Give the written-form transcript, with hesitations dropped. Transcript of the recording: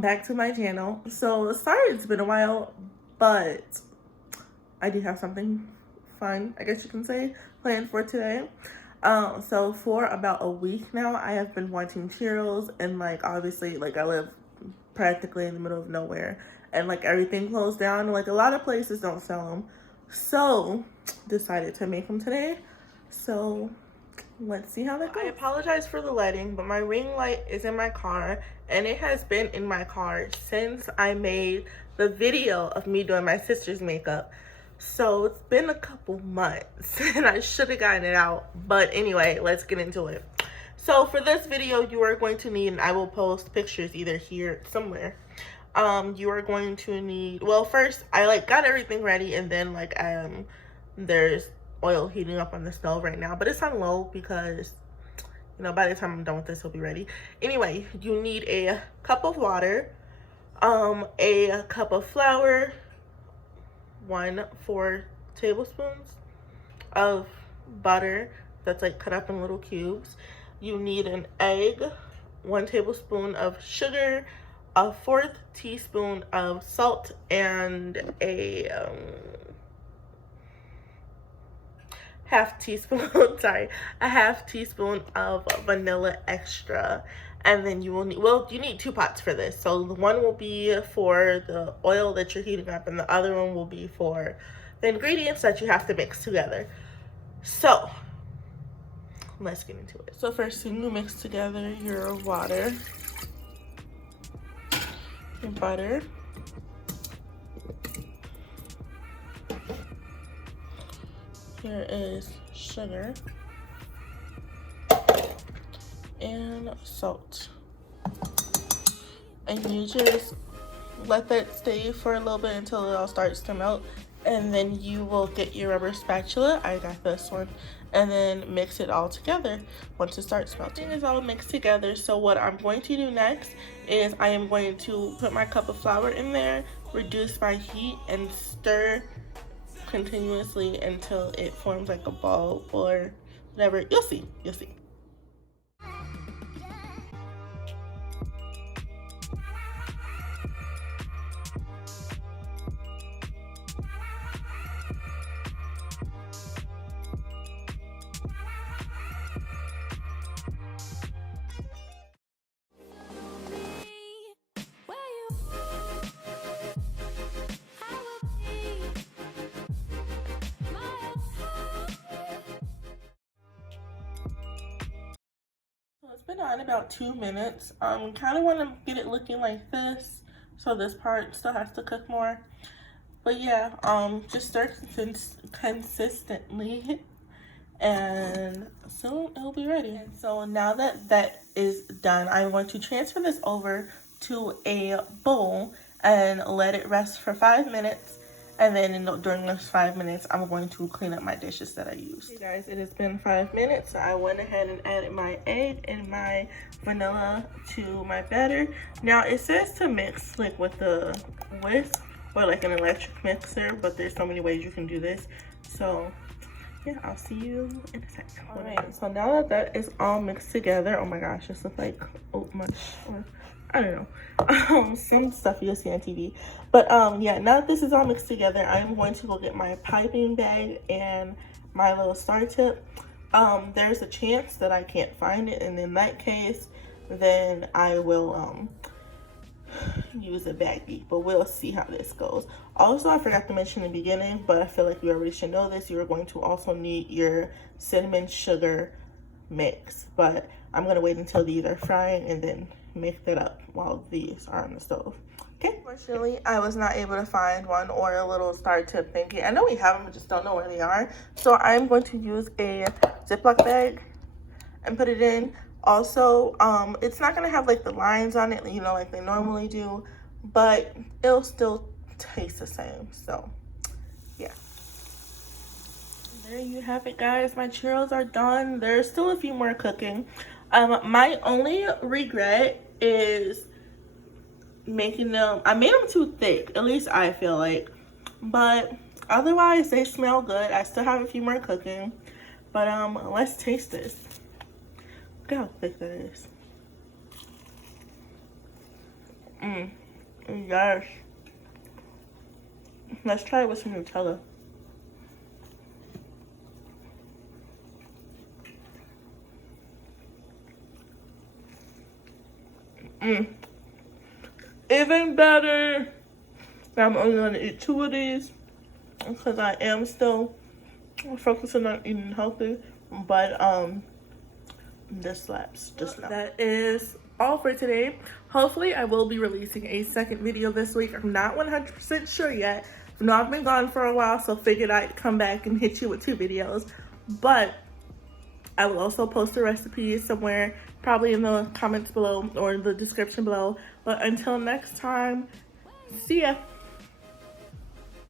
welcome back to my channel. So sorry it's been a while, but I do have something fun, I guess you can say, planned for today. So for about a week now, I have been wanting churros, and like obviously like I live practically in the middle of nowhere, and like everything closed down, like a lot of places don't sell them, so decided to make them today. So let's see how that goes. I apologize for the lighting, but my ring light is in my car, and it has been in my car since I made the video of me doing my sister's makeup. So it's been a couple months and I should have gotten it out. But anyway, let's get into it. So for this video, you are going to need, and I will post pictures either here somewhere. You are going to need, well, first I like got everything ready, and then like there's oil heating up on the stove right now, but it's on low because, you know, by the time I'm done with this, it'll be ready. Anyway, you need a cup of water, a cup of flour, 4 tablespoons of butter that's like cut up in little cubes. You need an egg, 1 tablespoon of sugar, a 1/4 teaspoon of salt, and a half teaspoon sorry, a half teaspoon of vanilla extra. And then you will need, well, you need 2 pots for this. So the one will be for the oil that you're heating up, and the other one will be for the ingredients that you have to mix together. So let's get into it. So first thing, you mix together your water, your butter, here is sugar, and salt, and you just let that stay for a little bit until it all starts to melt, and then you will get your rubber spatula, I got this one, and then mix it all together once it starts melting. It's all mixed together. So what I'm going to do next is I am going to put my cup of flour in there, reduce my heat, and stir continuously until it forms like a ball or whatever. You'll see. It's been on about 2 minutes. Kind of want to get it looking like this, so this part still has to cook more. But yeah, just stir consistently, and soon it'll be ready. And so now that that is done, I'm going to transfer this over to a bowl and let it rest for 5 minutes. And then during those 5 minutes, I'm going to clean up my dishes that I used. Hey guys, it has been 5 minutes. I went ahead and added my egg and my vanilla to my batter. Now it says to mix like with the whisk or like an electric mixer, but there's so many ways you can do this. So yeah, I'll see you in a second. All right, so now that that is all mixed together, oh my gosh, this looks like oat mush, or I don't know, some stuff you'll see on TV. But yeah, now that this is all mixed together, I'm going to go get my piping bag and my little star tip. There's a chance that I can't find it, and in that case, then I will use a baggie, but we'll see how this goes. Also, I forgot to mention in the beginning, but I feel like you already should know this, you're going to also need your cinnamon sugar mix, but I'm gonna wait until these are frying and then make that up while these are on the stove. Okay, unfortunately I was not able to find one or a little star tip thingy. I know we have them, but just don't know where they are. So I'm going to use a Ziploc bag and put it in. Also, it's not gonna have like the lines on it, you know, like they normally do, but it'll still taste the same. So yeah, there you have it, guys. My churros are done. There's still a few more cooking. My only regret is making them, I made them too thick, at least I feel like, but otherwise they smell good. I still have a few more cooking, but let's taste this. Look how thick that is. Yes. Let's try it with some Nutella. Even better. I'm only gonna eat 2 of these because I am still focusing on eating healthy. But this slaps just now. That is all for today. Hopefully I will be releasing a second video this week. I'm not 100% sure yet. I know I've been gone for a while, so figured I'd come back and hit you with 2 videos. But I will also post the recipes somewhere, probably in the comments below or in the description below. But until next time, see ya.